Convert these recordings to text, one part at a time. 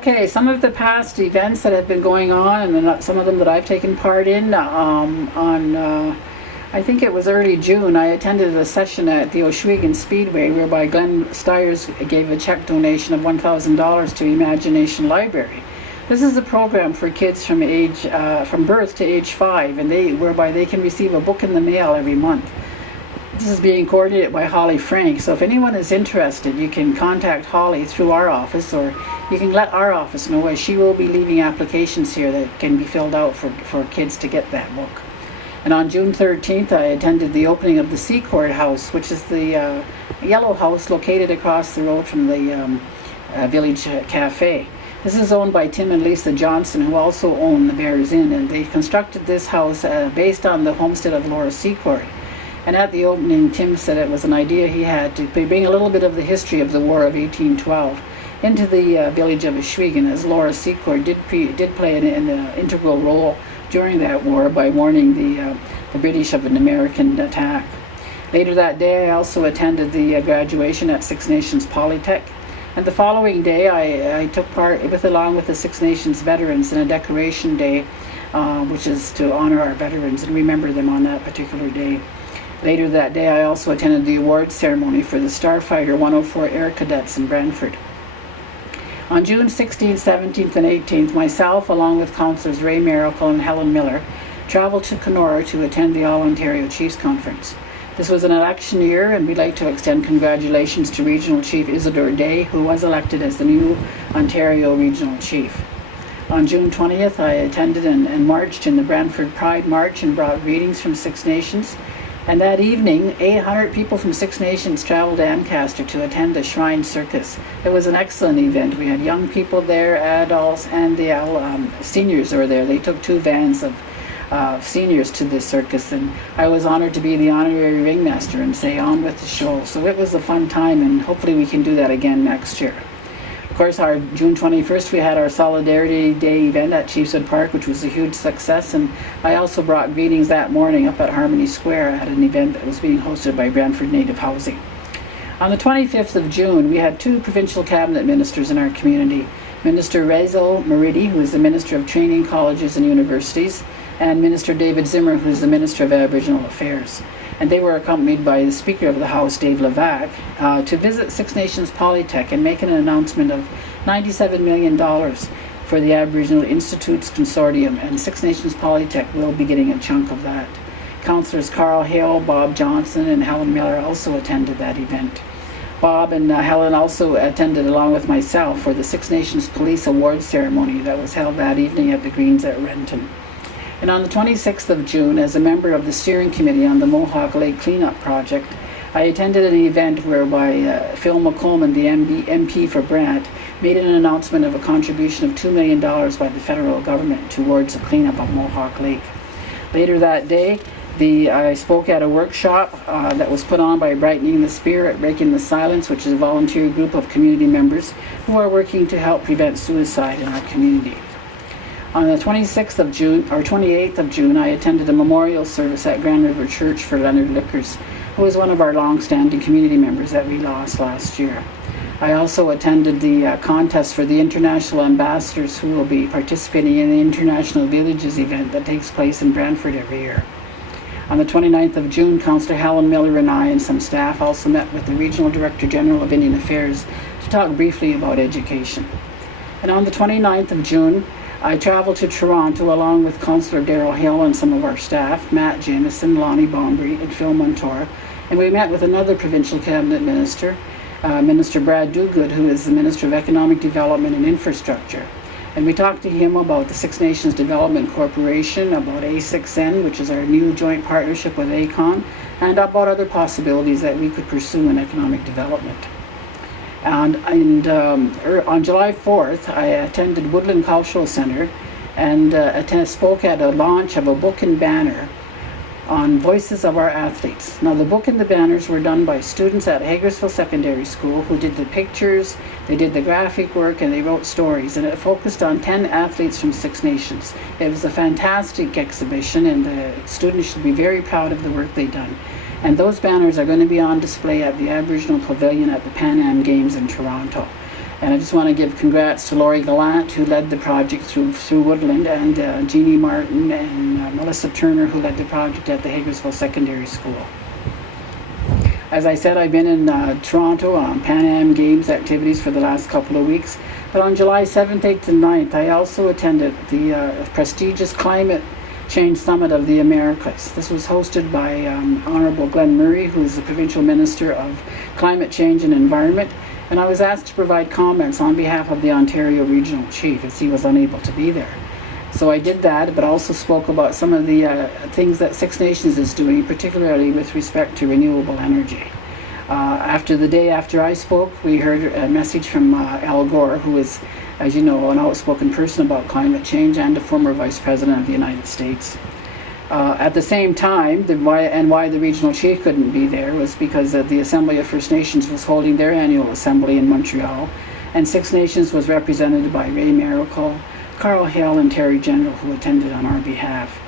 Okay, some of the past events that have been going on, and then some of them that I've taken part in, I think it was early June, I attended a session at the Ohsweken Speedway whereby Glenn Stiers gave a check donation of $1,000 to Imagination Library. This is a program for kids from birth to age 5, and whereby they can receive a book in the mail every month. This is being coordinated by Holly Frank, so if anyone is interested, you can contact Holly through our office, or you can let our office know, as she will be leaving applications here that can be filled out for kids to get that book. And on June 13th, I attended the opening of the Secord House, which is the yellow house located across the road from the Village Cafe. This is owned by Tim and Lisa Johnson, who also own the Bears Inn, and they constructed this house based on the homestead of Laura Secord. And at the opening, Tim said it was an idea he had to bring a little bit of the history of the War of 1812 into the village of Ohsweken, as Laura Secord did play an integral role during that war by warning the British of an American attack. Later that day, I also attended the graduation at Six Nations Polytech. And the following day, I took part along with the Six Nations veterans in a decoration day, which is to honor our veterans and remember them on that particular day. Later that day, I also attended the awards ceremony for the Starfighter 104 Air Cadets in Brantford. On June 16th, 17th, and 18th, myself, along with councillors Ray Miracle and Helen Miller, traveled to Kenora to attend the All-Ontario Chiefs Conference. This was an election year, and we'd like to extend congratulations to Regional Chief Isidore Day, who was elected as the new Ontario Regional Chief. On June 20th, I attended and marched in the Brantford Pride March and brought greetings from Six Nations. And that evening, 800 people from Six Nations traveled to Ancaster to attend the Shrine Circus. It was an excellent event. We had young people there, adults, and the seniors were there. They took 2 vans of seniors to the circus, and I was honored to be the honorary ringmaster and say on with the show. So it was a fun time, and hopefully we can do that again next year. Of course, our June 21st, we had our Solidarity Day event at Chiefswood Park, which was a huge success, and I also brought greetings that morning up at Harmony Square at an event that was being hosted by Brantford Native Housing. On the 25th of June, we had 2 provincial cabinet ministers in our community. Minister Rezo Meridi, who is the Minister of Training, Colleges and Universities, and Minister David Zimmer, who is the Minister of Aboriginal Affairs. And they were accompanied by the Speaker of the House, Dave Levac, to visit Six Nations Polytech and make an announcement of $97 million for the Aboriginal Institutes Consortium, and Six Nations Polytech will be getting a chunk of that. Councillors Carl Hale, Bob Johnson, and Helen Miller also attended that event. Bob and Helen also attended, along with myself, for the Six Nations Police Awards ceremony that was held that evening at the Greens at Renton. And on the 26th of June, as a member of the steering committee on the Mohawk Lake Cleanup Project, I attended an event whereby Phil McColman, the MP for Brant, made an announcement of a contribution of $2 million by the federal government towards the cleanup of Mohawk Lake. Later that day, I spoke at a workshop that was put on by Brightening the Spirit, Breaking the Silence, which is a volunteer group of community members who are working to help prevent suicide in our community. On the 26th of June, or 28th of June, I attended a memorial service at Grand River Church for Leonard Lickers, who was one of our long-standing community members that we lost last year. I also attended the contest for the international ambassadors who will be participating in the International Villages event that takes place in Brantford every year. On the 29th of June, Councillor Helen Miller and I and some staff also met with the Regional Director General of Indian Affairs to talk briefly about education. And on the 29th of June, I traveled to Toronto along with Councillor Darrell Hill and some of our staff, Matt Jamieson, Lonnie Bombry, and Phil Montour, and we met with another provincial cabinet minister, Minister Brad Dogood, who is the Minister of Economic Development and Infrastructure. And we talked to him about the Six Nations Development Corporation, about A6N, which is our new joint partnership with ACON, and about other possibilities that we could pursue in economic development. And on July 4th, I attended Woodland Cultural Centre and spoke at a launch of a book and banner on Voices of Our Athletes. Now, the book and the banners were done by students at Hagersville Secondary School who did the pictures, they did the graphic work, and they wrote stories, and it focused on 10 athletes from Six Nations. It was a fantastic exhibition, and the students should be very proud of the work they've done. And those banners are going to be on display at the Aboriginal Pavilion at the Pan Am Games in Toronto. And I just want to give congrats to Laurie Gallant, who led the project through Woodland, and Jeannie Martin and Melissa Turner, who led the project at the Hagersville Secondary School. As I said, I've been in Toronto on Pan Am Games activities for the last couple of weeks. But on July 7th, 8th, and 9th, I also attended the prestigious Climate Change Summit of the Americas. This was hosted by Honourable Glenn Murray, who is the Provincial Minister of Climate Change and Environment. And I was asked to provide comments on behalf of the Ontario Regional Chief, as he was unable to be there. So I did that, but also spoke about some of the things that Six Nations is doing, particularly with respect to renewable energy. After the day after I spoke, we heard a message from Al Gore, who is, as you know, an outspoken person about climate change and a former Vice President of the United States. At the same time, why the regional chief couldn't be there was because the Assembly of First Nations was holding their annual assembly in Montreal, and Six Nations was represented by Ray Miracle, Carl Hale, and Terry General, who attended on our behalf.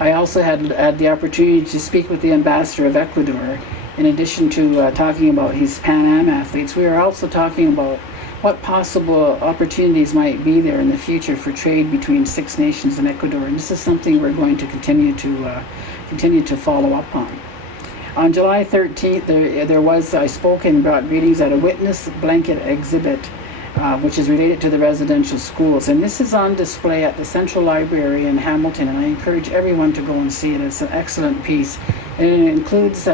I also had the opportunity to speak with the Ambassador of Ecuador. In addition to talking about his Pan Am athletes, we were also talking about what possible opportunities might be there in the future for trade between Six Nations and Ecuador, and this is something we're going to continue to follow up on. On July 13th, I spoke and brought greetings at a witness blanket exhibit, which is related to the residential schools, and this is on display at the Central Library in Hamilton, and I encourage everyone to go and see it. It's an excellent piece, and it includes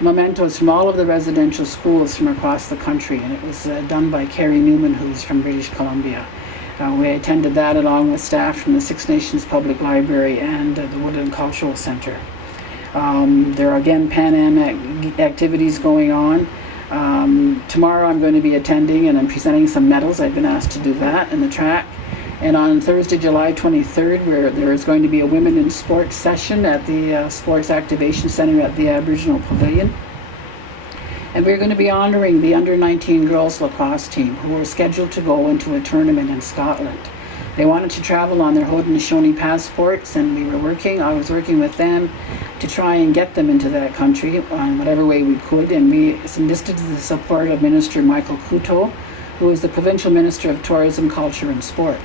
mementos from all of the residential schools from across the country, and it was done by Carrie Newman, who's from British Columbia. We attended that along with staff from the Six Nations Public Library and the Woodland Cultural Centre. There are again Pan Am activities going on. Tomorrow I'm going to be attending and I'm presenting some medals. I've been asked to do that in the track. And on Thursday, July 23rd, there is going to be a Women in Sports session at the Sports Activation Centre at the Aboriginal Pavilion. And we're going to be honouring the under-19 girls lacrosse team who were scheduled to go into a tournament in Scotland. They wanted to travel on their Haudenosaunee passports, and I was working with them to try and get them into that country on whatever way we could, and we enlisted the support of Minister Michael Couteau, who is the Provincial Minister of Tourism, Culture and Sport.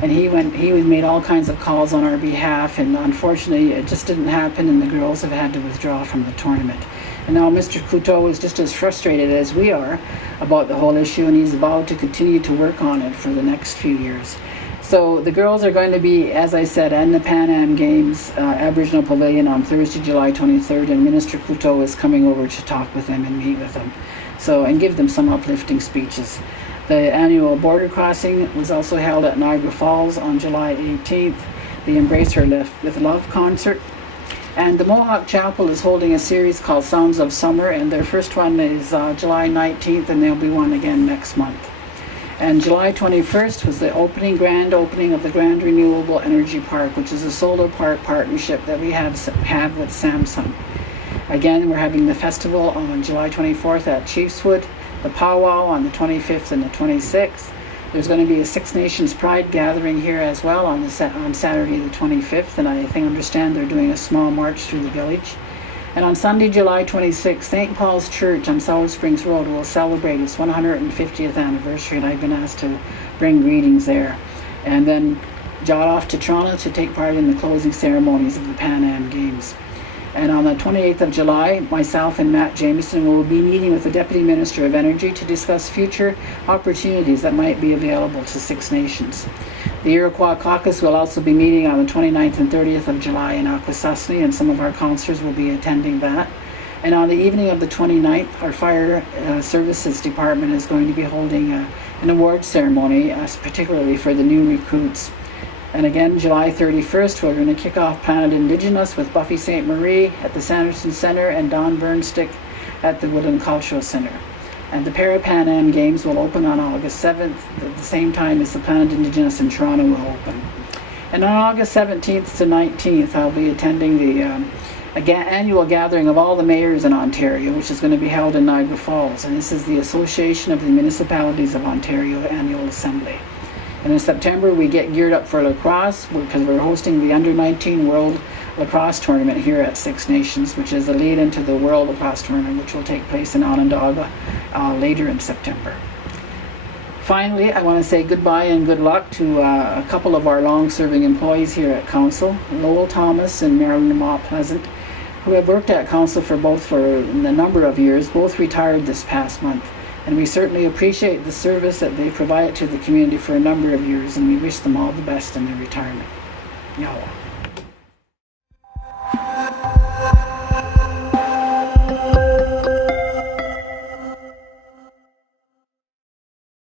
And he made all kinds of calls on our behalf, and unfortunately it just didn't happen, and the girls have had to withdraw from the tournament. And now Mr. Couteau is just as frustrated as we are about the whole issue, and he's vowed to continue to work on it for the next few years. So the girls are going to be, as I said, in the Pan Am Games Aboriginal Pavilion on Thursday, July 23rd, and Minister Couteau is coming over to talk with them and meet with them, and give them some uplifting speeches. The annual border crossing was also held at Niagara Falls on July 18th, the Embrace Her with Love concert. And the Mohawk Chapel is holding a series called Sounds of Summer, and their first one is July 19th, and there'll be one again next month. And July 21st was the grand opening of the Grand Renewable Energy Park, which is a solar park partnership that we have with Samsung. Again, we're having the festival on July 24th at Chiefswood, the powwow on the 25th and the 26th. There's going to be a Six Nations Pride gathering here as well on Saturday the 25th, and I understand they're doing a small march through the village. And on Sunday, July 26th, St. Paul's Church on Sour Springs Road will celebrate its 150th anniversary, and I've been asked to bring greetings there. And then jot off to Toronto to take part in the closing ceremonies of the Pan Am Games. And on the 28th of July, myself and Matt Jameson will be meeting with the Deputy Minister of Energy to discuss future opportunities that might be available to Six Nations. The Iroquois Caucus will also be meeting on the 29th and 30th of July in Akwesasne, and some of our councillors will be attending that. And on the evening of the 29th, our Fire Services Department is going to be holding an award ceremony, particularly for the new recruits. And again, July 31st, we're going to kick off Planet Indigenous with Buffy St. Marie at the Sanderson Centre and Don Burnstick at the Woodland Cultural Centre. And the Para-Pan Am Games will open on August 7th, at the same time as the Planet Indigenous in Toronto will open. And on August 17th to 19th, I'll be attending the annual gathering of all the mayors in Ontario, which is going to be held in Niagara Falls. And this is the Association of the Municipalities of Ontario Annual Assembly. And in September, we get geared up for lacrosse because we're hosting the Under-19 World Lacrosse Tournament here at Six Nations, which is a lead into the World Lacrosse Tournament, which will take place in Onondaga later in September. Finally, I want to say goodbye and good luck to a couple of our long-serving employees here at Council, Lowell Thomas and Marilyn Mott Pleasant, who have worked at Council for a number of years. Both retired this past month, and we certainly appreciate the service that they provided to the community for a number of years, and we wish them all the best in their retirement. Yawa.